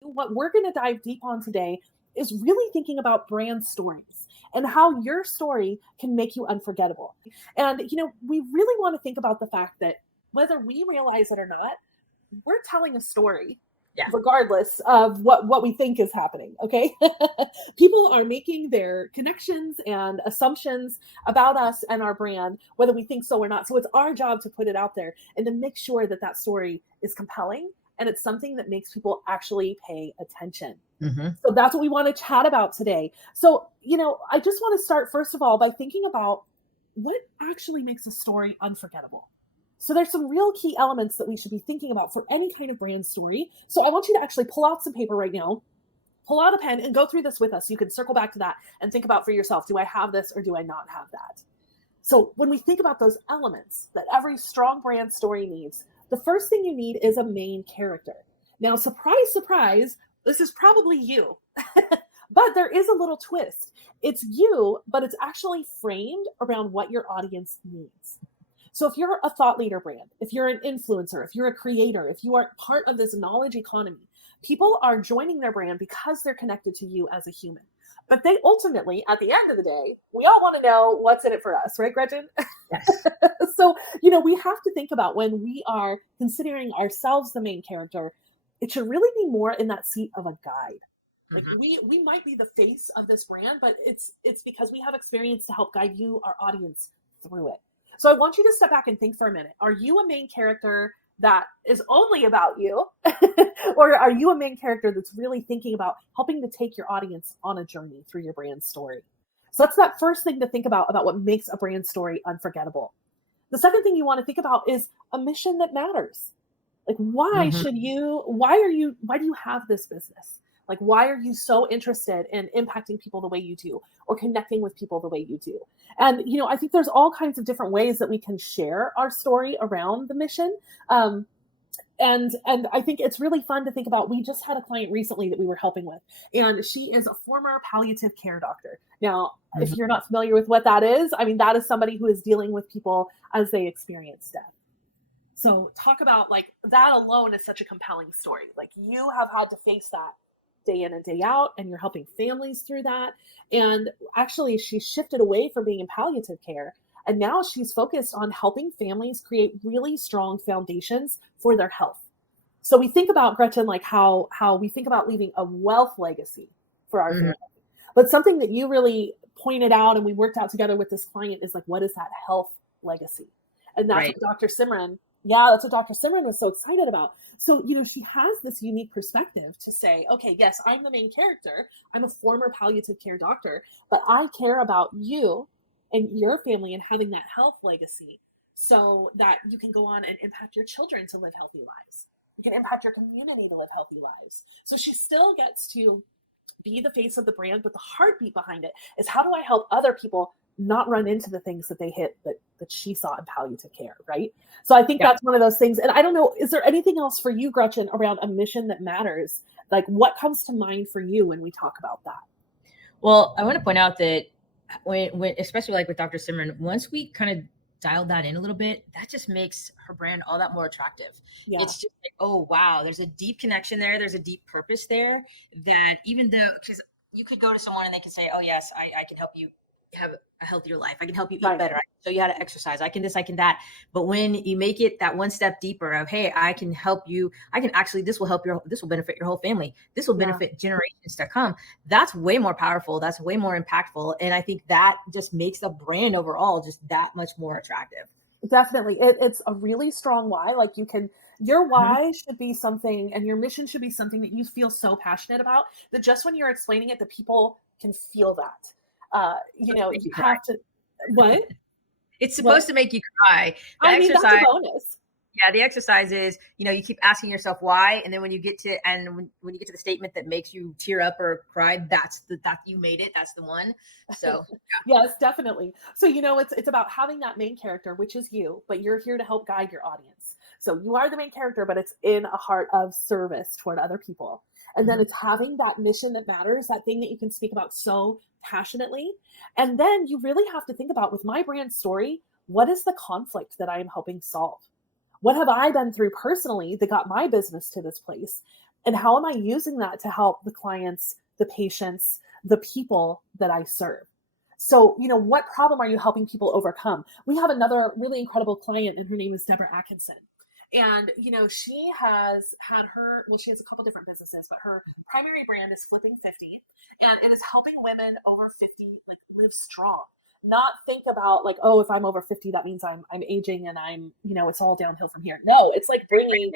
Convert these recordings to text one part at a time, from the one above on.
What we're going to dive deep on today is really thinking about brand stories and how your story can make you unforgettable. And, we really want to think about the fact that whether we realize it or not, we're telling a story Yeah. regardless of what we think is happening. Okay. People are making their connections and assumptions about us and our brand, whether we think so or not. So it's our job to put it out there and to make sure that that story is compelling and it's something that makes people actually pay attention. Hmm. So that's what we want to chat about today. So, I just want to start first of all by thinking about what actually makes a story unforgettable. So there's some real key elements that we should be thinking about for any kind of brand story. So I want you to actually pull out some paper right now, pull out a pen and go through this with us. You can circle back to that and think about for yourself, do I have this or do I not have that? So when we think about those elements that every strong brand story needs, the first thing you need is a main character. Now, surprise, surprise, this is probably you. But there is a little twist. It's you, but it's actually framed around what your audience needs. So if you're a thought leader brand, if you're an influencer, if you're a creator, if you are part of this knowledge economy, people are joining their brand because they're connected to you as a human. But they ultimately, at the end of the day, we all want to know what's in it for us, right, Gretchen? Yes. So, we have to think about when we are considering ourselves the main character, it should really be more in that seat of a guide. Like Hmm. we might be the face of this brand, but it's because we have experience to help guide you, our audience, through it. So I want you to step back and think for a minute. Are you a main character that is only about you? Or are you a main character that's really thinking about helping to take your audience on a journey through your brand story? So that's that first thing to think about what makes a brand story unforgettable. The second thing you want to think about is a mission that matters. Like, Hmm. why do you have this business? Like, why are you so interested in impacting people the way you do or connecting with people the way you do? And, I think there's all kinds of different ways that we can share our story around the mission. Um, and I think it's really fun to think about. We just had a client recently that we were helping with, and she is a former palliative care doctor. Now, if Hmm. you're not familiar with what that is, I mean, that is somebody who is dealing with people as they experience death. So talk about like that alone is such a compelling story. Like you have had to face that day in and day out, and you're helping families through that. And actually, she shifted away from being in palliative care. And now she's focused on helping families create really strong foundations for their health. So we think about Gretchen like how we think about leaving a wealth legacy for our family. Hmm. But something that you really pointed out and we worked out together with this client is like, what is that health legacy? And that's Right. what Dr. Simran was so excited about. So, she has this unique perspective to say, okay, yes, I'm the main character. I'm a former palliative care doctor, but I care about you and your family and having that health legacy so that you can go on and impact your children to live healthy lives. You can impact your community to live healthy lives. So she still gets to be the face of the brand, but the heartbeat behind it is how do I help other people not run into the things that they hit that she saw in palliative care, right? So I think Yeah. that's one of those things. And I don't know, is there anything else for you, Gretchen, around a mission that matters? Like what comes to mind for you when we talk about that? Well, I want to point out that when especially like with Dr. Simran, once we kind of dialed that in a little bit, that just makes her brand all that more attractive. Yeah. It's just like, oh wow, there's a deep connection there. There's a deep purpose there that even though because you could go to someone and they could say, oh yes, I can help you have a healthier life. I can help you eat Right. better. I can show you how to exercise. I can this, I can that. But when you make it that one step deeper of, hey, I can help you, I can actually, this will benefit your whole family. This will Yeah. benefit generations to come. That's way more powerful. That's way more impactful. And I think that just makes the brand overall just that much more attractive. Definitely. It's a really strong why. Like your Mhm. why should be something and your mission should be something that you feel so passionate about that just when you're explaining it, the people can feel that. Supposed to make You you cry. have to, what? It's What? supposed to make you cry. The I mean, that's a exercise, bonus. yeah, the exercise is, you keep asking yourself why, and then when you get to and when you get to the statement that makes you tear up or cry, that you made it. That's the one. So Yes, definitely. So it's about having that main character, which is you, but you're here to help guide your audience. So you are the main character, but it's in a heart of service toward other people. And then mhm. it's having that mission that matters, that thing that you can speak about so passionately. And then you really have to think about with my brand story, what is the conflict that I am helping solve? What have I been through personally that got my business to this place? And how am I using that to help the clients, the patients, the people that I serve? So, what problem are you helping people overcome? We have another really incredible client, and her name is Deborah Atkinson. And, she has she has a couple different businesses, but her primary brand is Flipping 50. And it is helping women over 50 like live strong. Not think about like, oh, if I'm over 50, that means I'm aging and I'm, it's all downhill from here. No, it's like bringing,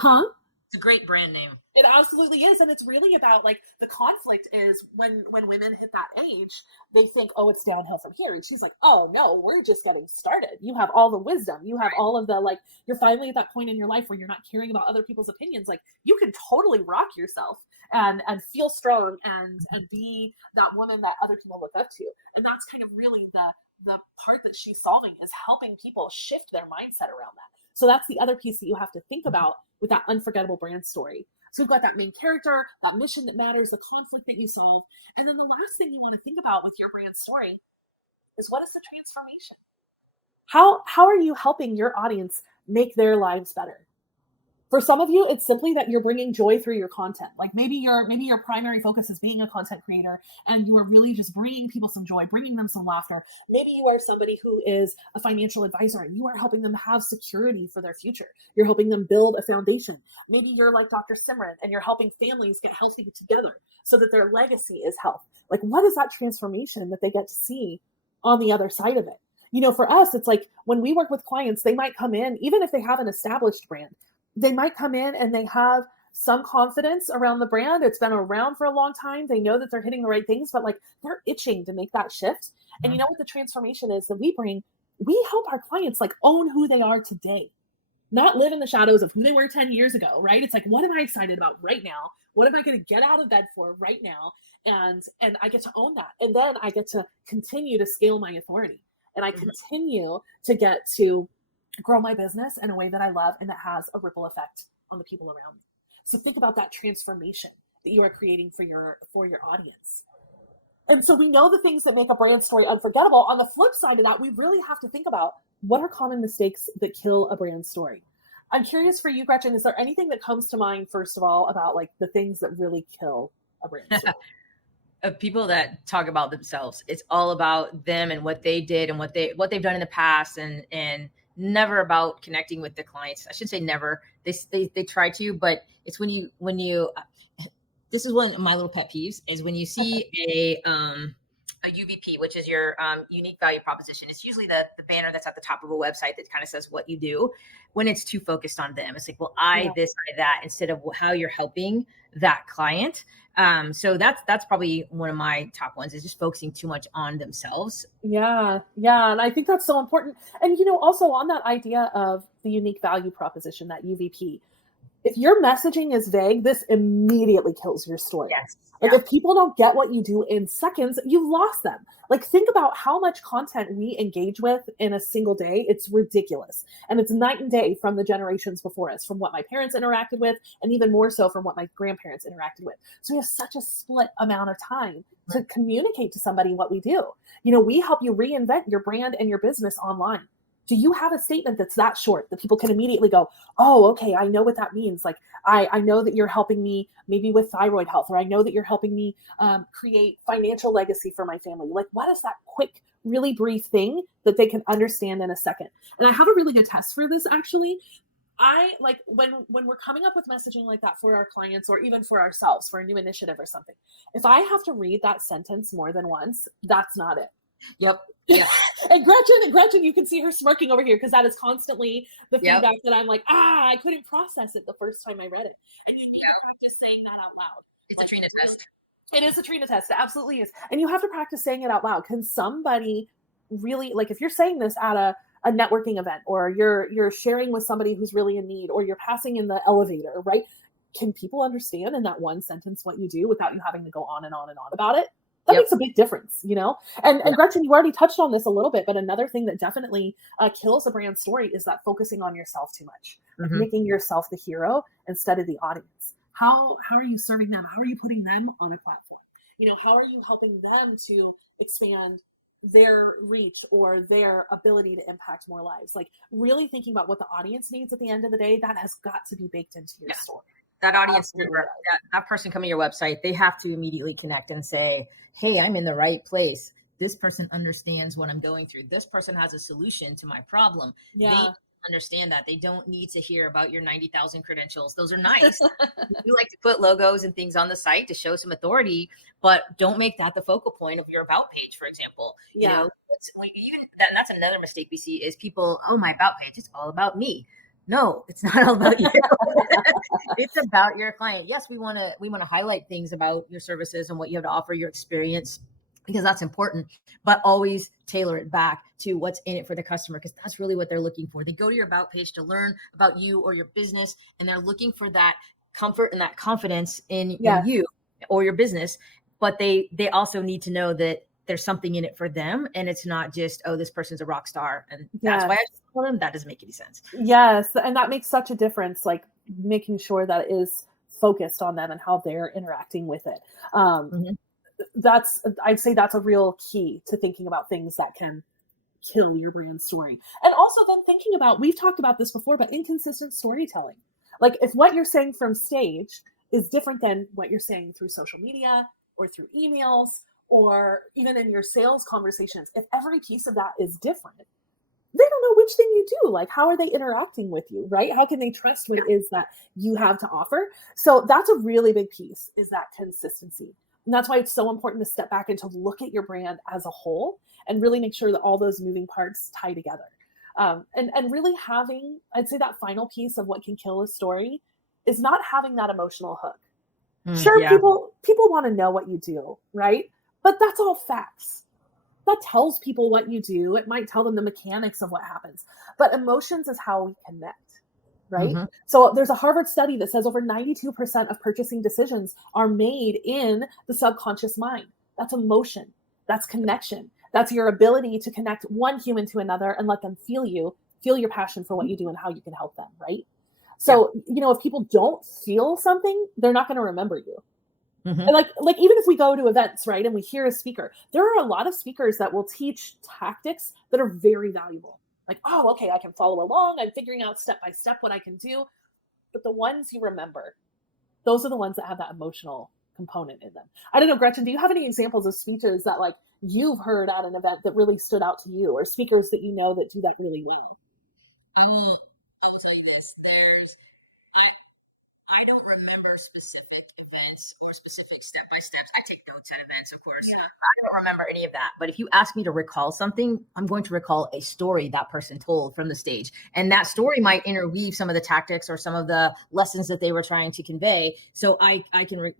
huh? It's a great brand name. It absolutely is. And it's really about like the conflict is when women hit that age, they think, oh, it's downhill from here. And she's like, oh no, we're just getting started. You have all the wisdom. You have all of the, like, you're finally at that point in your life where you're not caring about other people's opinions. Like you can totally rock yourself and feel strong and be that woman that other people look up to. And that's kind of really the part that she's solving, is helping people shift their mindset around that. So that's the other piece that you have to think about with that unforgettable brand story. So we've got that main character, that mission that matters, the conflict that you solve. And then the last thing you want to think about with your brand story is, what is the transformation? How are you helping your audience make their lives better? For some of you, it's simply that you're bringing joy through your content. Like maybe your primary focus is being a content creator, and you are really just bringing people some joy, bringing them some laughter. Maybe you are somebody who is a financial advisor and you are helping them have security for their future. You're helping them build a foundation. Maybe you're like Dr. Simran and you're helping families get healthy together so that their legacy is health. Like, what is that transformation that they get to see on the other side of it? For us, it's like when we work with clients, they might come in, even if they have an established brand, they might come in and they have some confidence around the brand. It's been around for a long time. They know that they're hitting the right things, but like they're itching to make that shift. And you know what the transformation is that we bring? We help our clients like own who they are today, not live in the shadows of who they were 10 years ago, right? It's like, what am I excited about right now? What am I going to get out of bed for right now? And I get to own that. And then I get to continue to scale my authority. And I continue to get to grow my business in a way that I love and that has a ripple effect on the people around me. So think about that transformation that you are creating for your audience. And so we know the things that make a brand story unforgettable. On the flip side of that, we really have to think about, what are common mistakes that kill a brand story? I'm curious for you, Gretchen, is there anything that comes to mind, first of all, about like the things that really kill a brand story? Of people that talk about themselves. It's all about them and what they did and what they've done in the past, and never about connecting with the clients. I should say never. They try to, but it's when you this is one of my little pet peeves, is when you see a UVP, which is your unique value proposition. It's usually the banner that's at the top of a website that kind of says what you do. When it's too focused on them, it's like, well, this, I, that, instead of how you're helping that client. So that's probably one of my top ones, is just focusing too much on themselves. Yeah. And I think that's so important. And, also on that idea of the unique value proposition, that UVP, if your messaging is vague, this immediately kills your story. Yes. Like if people don't get what you do in seconds, you've lost them. Like think about how much content we engage with in a single day. It's ridiculous. And it's night and day from the generations before us, from what my parents interacted with, and even more so from what my grandparents interacted with. So we have such a split amount of time to communicate to somebody what we do. We help you reinvent your brand and your business online. Do you have a statement that's that short that people can immediately go, oh, okay, I know what that means. Like, I know that you're helping me maybe with thyroid health, or I know that you're helping me create financial legacy for my family. Like, what is that quick, really brief thing that they can understand in a second? And I have a really good test for this, actually. I like when we're coming up with messaging like that for our clients, or even for ourselves for a new initiative or something, if I have to read that sentence more than once, that's not it. Yep. And Gretchen, you can see her smirking over here, because that is constantly the feedback that I'm like, I couldn't process it the first time I read it. And you need to practice saying that out loud. It's a Trina test. It is a Trina test. It absolutely is. And you have to practice saying it out loud. Can somebody really, like if you're saying this at a networking event, or you're sharing with somebody who's really in need, or you're passing in the elevator, right? Can people understand in that one sentence what you do without you having to go on and on and on about it? That makes a big difference, And Gretchen, you already touched on this a little bit, but another thing that definitely kills a brand story is that focusing on yourself too much, making yourself the hero instead of the audience. How are you serving them? How are you putting them on a platform? How are you helping them to expand their reach or their ability to impact more lives? Like really thinking about what the audience needs at the end of the day, that has got to be baked into your story. that audience Absolutely member, does. that person coming to your website, they have to immediately connect and say, hey, I'm in the right place. This person understands what I'm going through. This person has a solution to my problem. They Yeah. understand that. They don't need to hear about your 90,000 credentials. Those are nice. You like to put logos and things on the site to show some authority, but don't make that the focal point of your about page, for example. You Yeah. know, that's another mistake we see is people, oh, my about page is all about me. No, it's not all about you. It's about your client. Yes, we want to highlight things about your services and what you have to offer, your experience, because that's important, but always tailor it back to what's in it for the customer, because that's really what they're looking for. They go to your about page to learn about you or your business, and they're looking for that comfort and that confidence in Yes. you or your business, but they also need to know that there's something in it for them, and it's not just, oh, this person's a rock star and that's why Yes. I just told them. That doesn't make any sense. Yes. And that makes such a difference, like making sure that it is focused on them and how they're interacting with it. Um, Mhm. I'd say that's a real key to thinking about things that can kill your brand story. And also then thinking about, we've talked about this before, but inconsistent storytelling. Like if what you're saying from stage is different than what you're saying through social media or through emails or even in your sales conversations, if every piece of that is different, they don't know which thing you do. Like, how are they interacting with you, right? How can they trust what it is that you have to offer? So that's a really big piece, is that consistency. And that's why it's so important to step back and to look at your brand as a whole and really make sure that all those moving parts tie together. And really having, I'd say that final piece of what can kill a story is not having that emotional hook. Sure, Yeah. people want to know what you do, right? But that's all facts. That tells people what you do. It might tell them the mechanics of what happens. But emotions is how we connect, right? Hmm. So there's a Harvard study that says over 92% of purchasing decisions are made in the subconscious mind. That's emotion. That's connection. That's your ability to connect one human to another and let them feel you, feel your passion for what you do and how you can help them, right? Yeah. So, if people don't feel something, they're not going to remember you. And Hmm. like even if we go to events, right, and we hear a speaker, there are a lot of speakers that will teach tactics that are very valuable. Like, oh, okay, I can follow along. I'm figuring out step by step what I can do. But the ones you remember, those are the ones that have that emotional component in them. I don't know, Gretchen, do you have any examples of speeches that like you've heard at an event that really stood out to you, or speakers that you know that do that really well? I will tell you this. I don't remember specific events or specific step by steps. I take notes at events, of course. Yeah. I don't remember any of that. But if you ask me to recall something, I'm going to recall a story that person told from the stage. And that story might interweave some of the tactics or some of the lessons that they were trying to convey. So I can,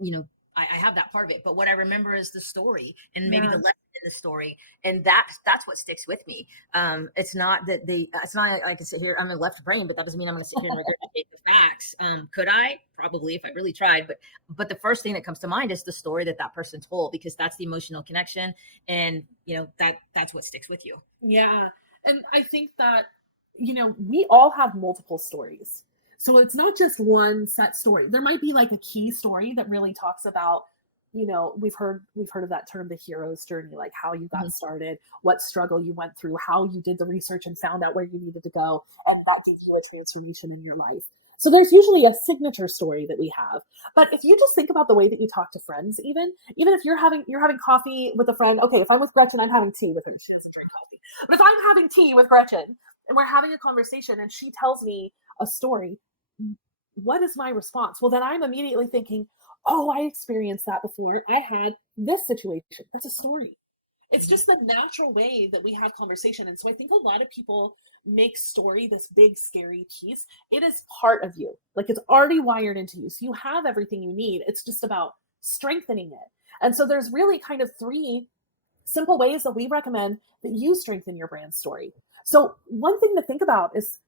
I have that part of it. But what I remember is the story and maybe the Yeah. lesson in the story. And that's what sticks with me. It's not that it's not like I can sit here, I'm a left brain, but that doesn't mean I'm going to sit here and regurgitate the facts. Could I? Probably, if I really tried. But the first thing that comes to mind is the story that person told, because that's the emotional connection, and that's what sticks with you. Yeah. And I think that, we all have multiple stories. So it's not just one set story. There might be like a key story that really talks about, we've heard of that term, the hero's journey, like how you got Mhm. started, what struggle you went through, how you did the research and found out where you needed to go, and that gives you a transformation in your life. So there's usually a signature story that we have. But if you just think about the way that you talk to friends, even if you're having coffee with a friend, okay, if I'm with Gretchen, I'm having tea with her. She doesn't drink coffee. But if I'm having tea with Gretchen and we're having a conversation and she tells me a story, what is my response? Well, then I'm immediately thinking, oh, I experienced that before. I had this situation. That's a story. It's Mhm. just the natural way that we have conversation. And so I think a lot of people make story this big, scary piece. It is part of you. Like it's already wired into you. So you have everything you need. It's just about strengthening it. And so there's really kind of three simple ways that we recommend that you strengthen your brand story. So one thing to think about is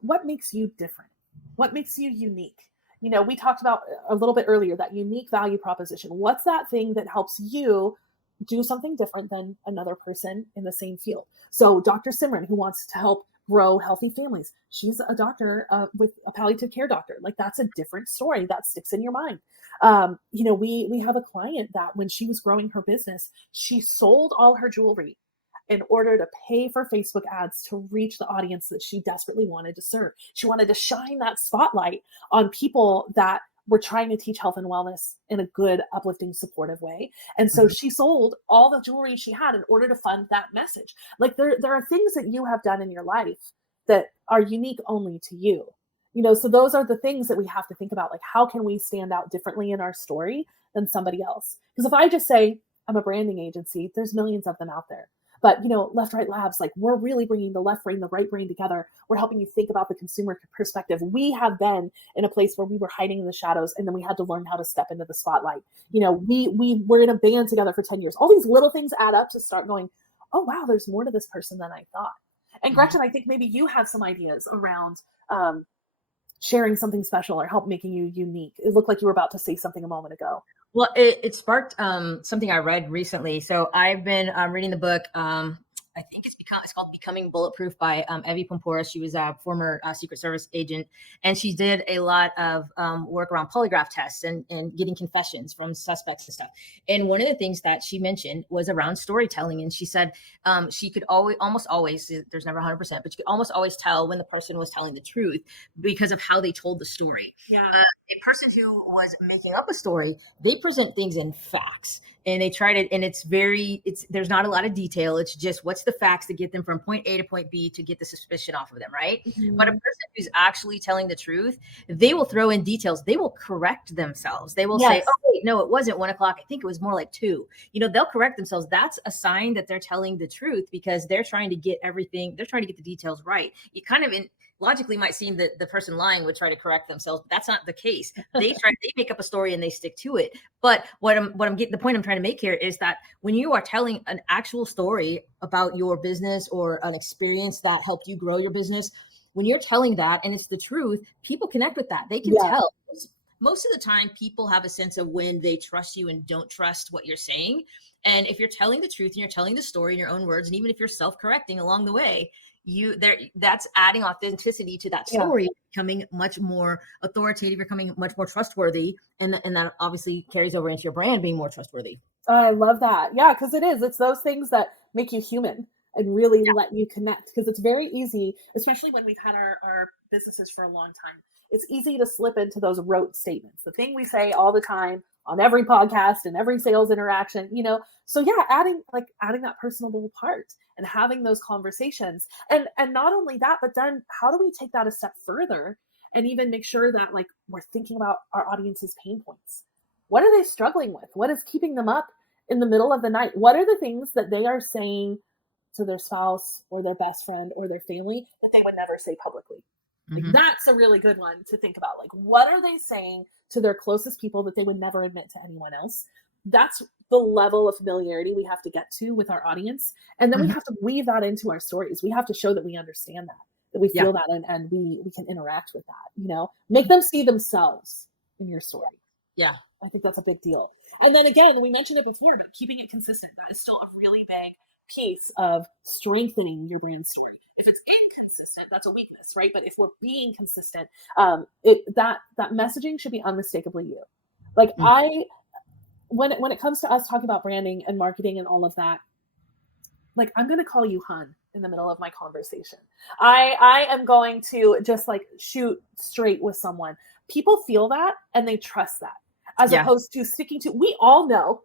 what makes you different? What makes you unique? We talked about a little bit earlier that unique value proposition. What's that thing that helps you do something different than another person in the same field? So Dr. Simran, who wants to help grow healthy families, she's a doctor with a palliative care doctor. Like that's a different story that sticks in your mind. We have a client that when she was growing her business, she sold all her jewelry in order to pay for Facebook ads to reach the audience that she desperately wanted to serve. She wanted to shine that spotlight on people that were trying to teach health and wellness in a good, uplifting, supportive way. And so Mhm. she sold all the jewelry she had in order to fund that message. Like there are things that you have done in your life that are unique only to you. So those are the things that we have to think about. Like, how can we stand out differently in our story than somebody else? Because if I just say I'm a branding agency, there's millions of them out there. But Left Right Labs, like, we're really bringing the left brain, the right brain together. We're helping you think about the consumer perspective. We have been in a place where we were hiding in the shadows, and then we had to learn how to step into the spotlight. We were in a band together for 10 years. All these little things add up to start going, oh wow, there's more to this person than I thought. And Mhm. Gretchen, I think maybe you had some ideas around sharing something special or help making you unique. It looked like you were about to say something a moment ago. Well, it sparked something I read recently. So I've been reading the book. I think it's called Becoming Bulletproof by Evie Pompora. She was a former Secret Service agent, and she did a lot of work around polygraph tests and getting confessions from suspects and stuff. And one of the things that she mentioned was around storytelling. And she said she could almost always, there's never 100%, but you could almost always tell when the person was telling the truth because of how they told the story. Yeah. A person who was making up a story, they present things in facts, and they try to, and there's not a lot of detail. It's just what's the facts to get them from point A to point B to get the suspicion off of them, right? But a Mhm. person who's actually telling the truth, they will throw in details. They will correct themselves. They will say, Yes. oh wait, no, it wasn't 1 o'clock, I think it was more like 2. They'll correct themselves. That's a sign that they're telling the truth, because they're trying to get the details right. You kind of logically might seem that the person lying would try to correct themselves, but that's not the case. They make up a story and they stick to it. But the point I'm trying to make here is that when you are telling an actual story about your business or an experience that helped you grow your business, when you're telling that and it's the truth, people connect with that. They can Yeah. tell. Most of the time, people have a sense of when they trust you and don't trust what you're saying. And if you're telling the truth and you're telling the story in your own words, and even if you're self-correcting along the way, that's adding authenticity to that Yeah. story, becoming much more authoritative, becoming much more trustworthy, and that obviously carries over into your brand being more trustworthy. I love that. Yeah, because it is. It's those things that make you human and really Yeah. let you connect. Because it's very easy, especially when we've had our businesses for a long time. It's easy to slip into those rote statements, the thing we say all the time on every podcast and every sales interaction. So yeah, adding that personable part and having those conversations. And not only that, but then how do we take that a step further and even make sure that like we're thinking about our audience's pain points? What are they struggling with? What is keeping them up in the middle of the night? What are the things that they are saying to their spouse or their best friend or their family that they would never say publicly? Like, Mm-hmm. that's a really good one to think about. Like, what are they saying to their closest people that they would never admit to anyone else? That's the level of familiarity we have to get to with our audience. And then we Mm-hmm. have to weave that into our stories. We have to show that we understand that we Yeah. feel that, and we can interact with that. Make them see themselves in your story. Yeah. I think that's a big deal. And then again, we mentioned it before, but keeping it consistent, that is still a really big piece of strengthening your brand story. If it's inconsistent, that's a weakness, right? But if we're being consistent, that messaging should be unmistakably you. Like Mm-hmm. when it comes to us talking about branding and marketing and all of that, like I'm going to call you hun in the middle of my conversation. I am going to just like shoot straight with someone. People feel that and they trust that, as Yeah. opposed to sticking to. We all know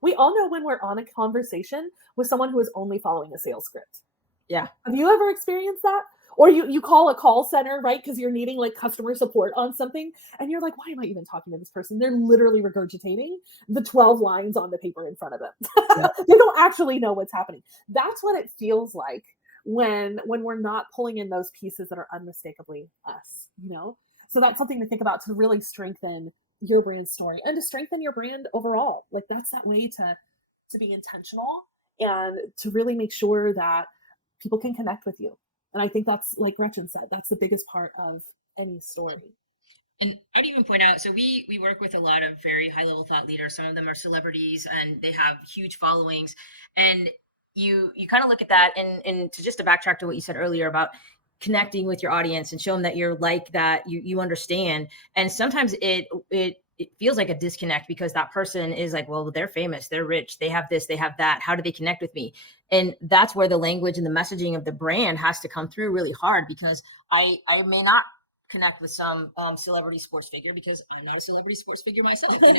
we all know when we're on a conversation with someone who is only following a sales script. Yeah. Have you ever experienced that? Or you call a call center, right? Because you're needing like customer support on something, and you're like, why am I even talking to this person? They're literally regurgitating the 12 lines on the paper in front of them. Yeah. They don't actually know what's happening. That's what it feels like when we're not pulling in those pieces that are unmistakably us. So that's something to think about to really strengthen your brand story and to strengthen your brand overall. Like that's that way to be intentional and to really make sure that people can connect with you. And I think that's, like Gretchen said, that's the biggest part of any story. And I'd even point out, so we work with a lot of very high level thought leaders. Some of them are celebrities and they have huge followings. And you kind of look at that, and to backtrack to what you said earlier about connecting with your audience and show them that you're like that, you understand. And sometimes it it feels like a disconnect because that person is like, well, they're famous, they're rich, they have this, they have that. How do they connect with me? And that's where the language and the messaging of the brand has to come through really hard, because I may not connect with some celebrity sports figure because I'm not a celebrity sports figure myself. But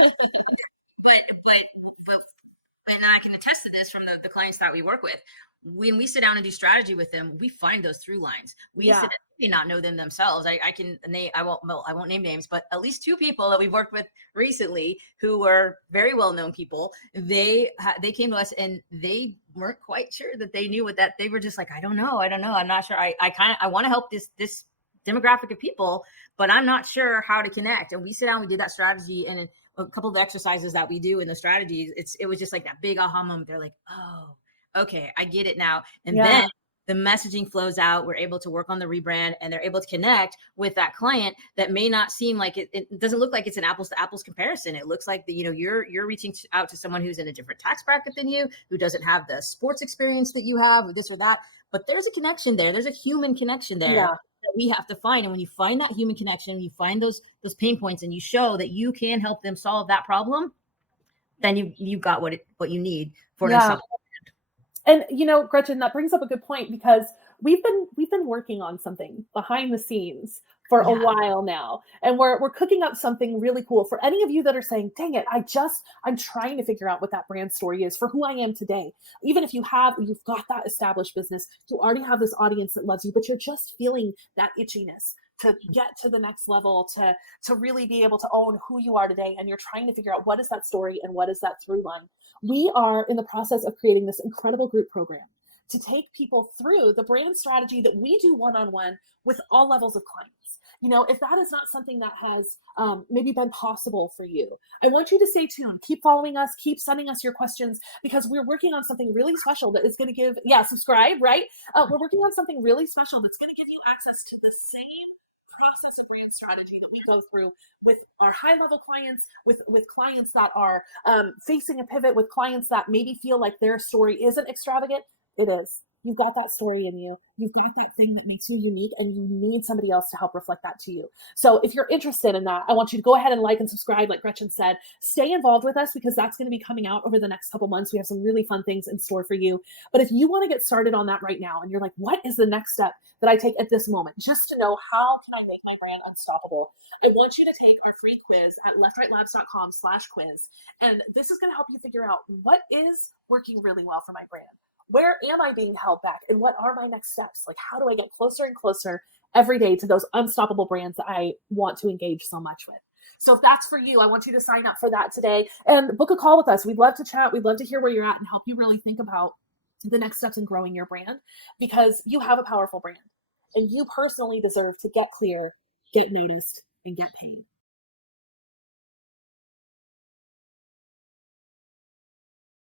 and I can attest to this from the clients that we work with. When we sit down and do strategy with them, we find those through lines. We Yeah. sit they may not know them themselves. I can name I won't name names, but at least two people that we've worked with recently who were very well known people. They came to us and they weren't quite sure that they knew what that they were just like, I don't know, I'm not sure. I want to help this demographic of people, but I'm not sure how to connect. And we sit down, we did that strategy, and a couple of exercises that we do in the strategies, it was just like that big aha moment. They're like, oh, okay, I get it now. And then Yeah. the messaging flows out. We're able to work on the rebrand, and they're able to connect with that client that may not seem like it doesn't look like it's an apples to apples comparison. It looks like you're reaching out to someone who's in a different tax bracket than you, who doesn't have the sports experience that you have, or this or that. But there's a connection there. There's a human connection there Yeah. that we have to find. And when you find that human connection, you find those pain points, and you show that you can help them solve that problem, then you got what you need for an Yeah. unstoppable. And Gretchen, that brings up a good point, because we've been working on something behind the scenes for a Yeah. while now, and we're cooking up something really cool for any of you that are saying, "Dang it, I'm trying to figure out what that brand story is for who I am today." Even if you've got that established business, you already have this audience that loves you, but you're just feeling that itchiness to get to the next level, to really be able to own who you are today, and you're trying to figure out what is that story and what is that through line. We are in the process of creating this incredible group program to take people through the brand strategy that we do one-on-one with all levels of clients. If that is not something that has maybe been possible for you, I want you to stay tuned. Keep following us, keep sending us your questions, because we're working on something really special that is going to subscribe, right? We're working on something really special that's going to give you access to the same process of brand strategy that we go through with our high level clients, with clients that are facing a pivot, with clients that maybe feel like their story isn't extravagant. It is. You've got that story in you. You've got that thing that makes you unique, and you need somebody else to help reflect that to you. So if you're interested in that, I want you to go ahead and like and subscribe, like Gretchen said. Stay involved with us, because that's going to be coming out over the next couple months. We have some really fun things in store for you. But if you want to get started on that right now, and you're like, what is the next step that I take at this moment, just to know how can I make my brand unstoppable, I want you to take our free quiz at leftrightlabs.com/quiz. And this is going to help you figure out what is working really well for my brand. Where am I being held back? And what are my next steps? Like, how do I get closer and closer every day to those unstoppable brands that I want to engage so much with? So if that's for you, I want you to sign up for that today and book a call with us. We'd love to chat. We'd love to hear where you're at and help you really think about the next steps in growing your brand, because you have a powerful brand and you personally deserve to get clear, get noticed, and get paid.